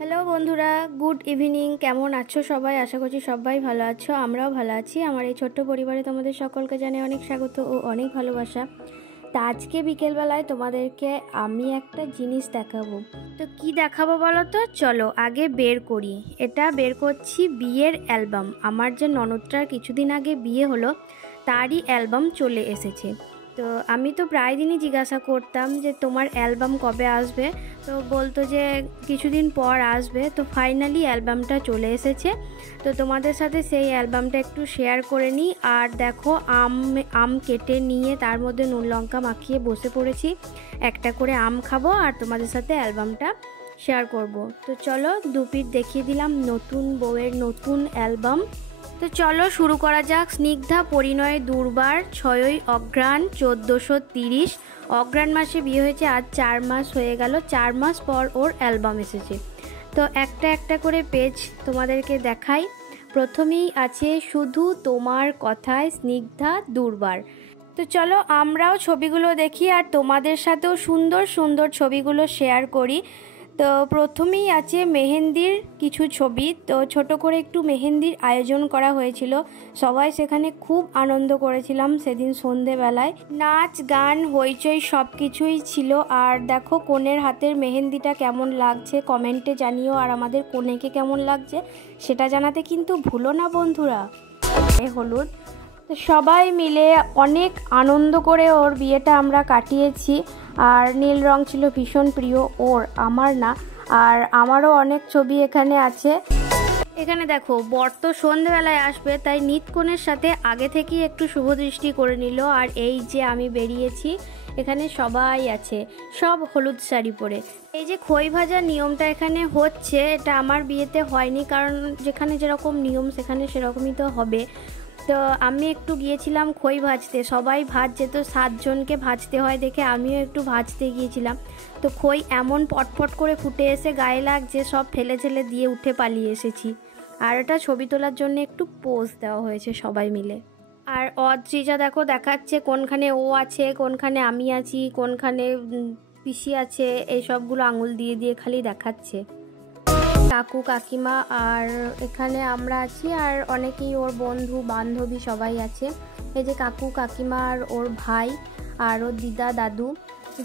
Hello বন্ধুরা, good evening. কেমন আছো সবাই? আশা করছি সবাই ভালো আছো, আমরাও ভালো আছি। আমার এই ছোট্ট পরিবারে তোমাদের সকলকে জানাই অনেক স্বাগত ও অনেক ভালোবাসা। তা আজকে বিকেলবেলায় তোমাদেরকে আমি একটা জিনিস দেখাবো। তো কি দেখাবো বলো তো? চলো আগে বের করি। এটা বের করছি বিয়ের অ্যালবাম। আমার যে ননদটার কিছুদিন আগে বিয়ে হলো তারই অ্যালবাম চলে এসেছে। তো আমি তো প্রায় দিনই জিজ্ঞাসা করতাম যে তোমার অ্যালবাম কবে আসবে, তো বলতো যে কিছুদিন পর আসবে। তো ফাইনালি অ্যালবামটা চলে এসেছে। তো তোমাদের সাথে সেই অ্যালবামটা একটু শেয়ার করে নিই। আর দেখো আম কেটে নিয়ে তার মধ্যে নুন লঙ্কা মাখিয়ে বসে পড়েছি। একটা করে আম খাবো আর তোমাদের সাথে অ্যালবামটা শেয়ার করব। তো চলো দুপিট দেখিয়ে দিলাম নতুন বউয়ের নতুন অ্যালবাম। তো চলো শুরু করা যাক। স্নিগ্ধা পরিণয় দুর্বার, 6ই অঘ্রাণ 1430। অঘ্রাণ মাসে বিয়ে হয়েছে, আজ 4 মাস হয়ে গেল। 4 মাস পর ওর অ্যালবাম এসেছে। তো একটা একটা করে পেজ তোমাদেরকে দেখাই। প্রথমেই আছে শুধু তোমার কথায় স্নিগ্ধা দুর্বার। তো চলো আমরাও ছবিগুলো দেখি আর তোমাদের সাথেও সুন্দর সুন্দর ছবিগুলো শেয়ার করি। তো প্রথমেই আছে মেহেন্দির কিছু ছবি। তো ছোট করে একটু মেহেন্দির আয়োজন করা হয়েছিল, সবাই সেখানে খুব আনন্দ করেছিলাম সেদিন সন্ধেবেলায়। নাচ গান হইচই সব কিছুই ছিল। আর দেখো কনের হাতের মেহেন্দিটা কেমন লাগছে কমেন্টে জানিও, আর আমাদের কনেকে কেমন লাগছে সেটা জানাতে কিন্তু ভুলো না বন্ধুরা। হলুদ। তো সবাই মিলে অনেক আনন্দ করে ওর বিয়েটা আমরা কাটিয়েছি। আর নীল রং ছিল ভীষণ প্রিয় ওর, আমার না। আর আমারও অনেক ছবি এখানে আছে। এখানে দেখো বর তো সন্ধ্যেবেলায় আসবে, তাই নিতকনের সাথে আগে থেকেই একটু শুভ দৃষ্টি করে নিল। আর এই যে আমি বেরিয়েছি, এখানে সবাই আছে, সব হলুদ শাড়ি পরে। এই যে খই ভাজার নিয়মটা এখানে হচ্ছে, এটা আমার বিয়েতে হয়নি, কারণ যেখানে যেরকম নিয়ম সেখানে সেরকমই তো হবে। তো আমি একটু গিয়েছিলাম খই ভাজতে, সবাই ভাজছে তো 7 জনকে ভাজতে হয় দেখে আমিও একটু ভাজতে গিয়েছিলাম। তো খই এমন পটপট করে ফুটে এসে গায়ে লাগছে, সব ফেলে ঠেলে দিয়ে উঠে পালিয়ে এসেছি। আর এটা ছবি তোলার জন্য একটু পোজ দেওয়া হয়েছে সবাই মিলে। আর অদ্রিজা দেখো দেখাচ্ছে কোনখানে ও আছে, কোনখানে আমি আছি, কোনখানে পিসি আছে, এই সবগুলো আঙুল দিয়ে দিয়ে খালি দেখাচ্ছে। কাকু কাকিমা আর এখানে আমরা আছি, আর অনেকেই ওর বন্ধু বান্ধবী সবাই আছে। এই যে কাকু কাকিমা আর ওর ভাই আর ওর দিদা দাদু।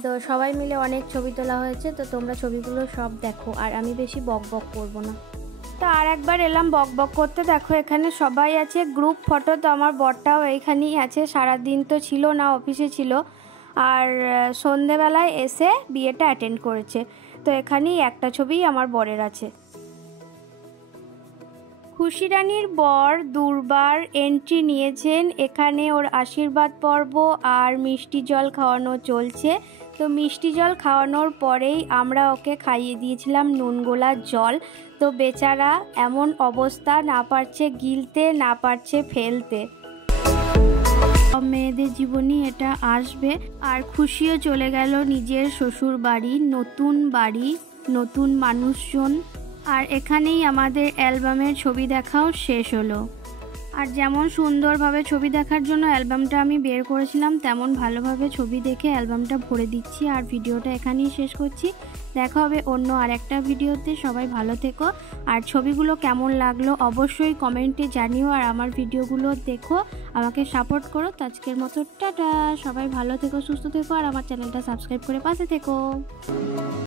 তো সবাই মিলে অনেক ছবি তোলা হয়েছে। তো তোমরা ছবিগুলো সব দেখো, আর আমি বেশি বক বক করবো না। তো আর একবার এলাম বক বক করতে। দেখো এখানে সবাই আছে গ্রুপ ফটো। তো আমার বরটাও এইখানেই আছে, সারাদিন তো ছিল না, অফিসে ছিল। আর সন্ধেবেলায় এসে বিয়েটা অ্যাটেন্ড করেছে। তো এখানেই একটা ছবি আমার বরের আছে। খুশি রানীর বর দুর্বার এন্ট্রি নিয়েছেন। এখানে ওর আশীর্বাদ পর্ব আর মিষ্টি জল খাওয়ানো চলছে। তো মিষ্টি জল খাওয়ানোর পরেই আমরা ওকে খাইয়ে দিয়েছিলাম নুন গোলা জল। তো বেচারা এমন অবস্থা, না পারছে গিলতে না পারছে ফেলতে। মেয়েদের জীবনই এটা আসবে। আর খুশিও চলে গেল নিজের শ্বশুর বাড়ি, নতুন বাড়ি, নতুন মানুষজন। আর এখানেই আমাদের অ্যালবামের ছবি দেখাও শেষ হলো। আর যেমন সুন্দরভাবে ছবি দেখার জন্য অ্যালবামটা আমি বের করেছিলাম, তেমন ভালোভাবে ছবি দেখে অ্যালবামটা ভরে দিচ্ছি। আর ভিডিওটা এখানেই শেষ করছি। দেখা হবে অন্য আর একটা ভিডিওতে। সবাই ভালো থেকো। আর ছবিগুলো কেমন লাগলো অবশ্যই কমেন্টে জানিও। আর আমার ভিডিওগুলো দেখো, আমাকে সাপোর্ট করো। তো আজকের মতো টাটা। সবাই ভালো থেকো, সুস্থ থেকো, আর আমার চ্যানেলটা সাবস্ক্রাইব করে পাশে থেকো।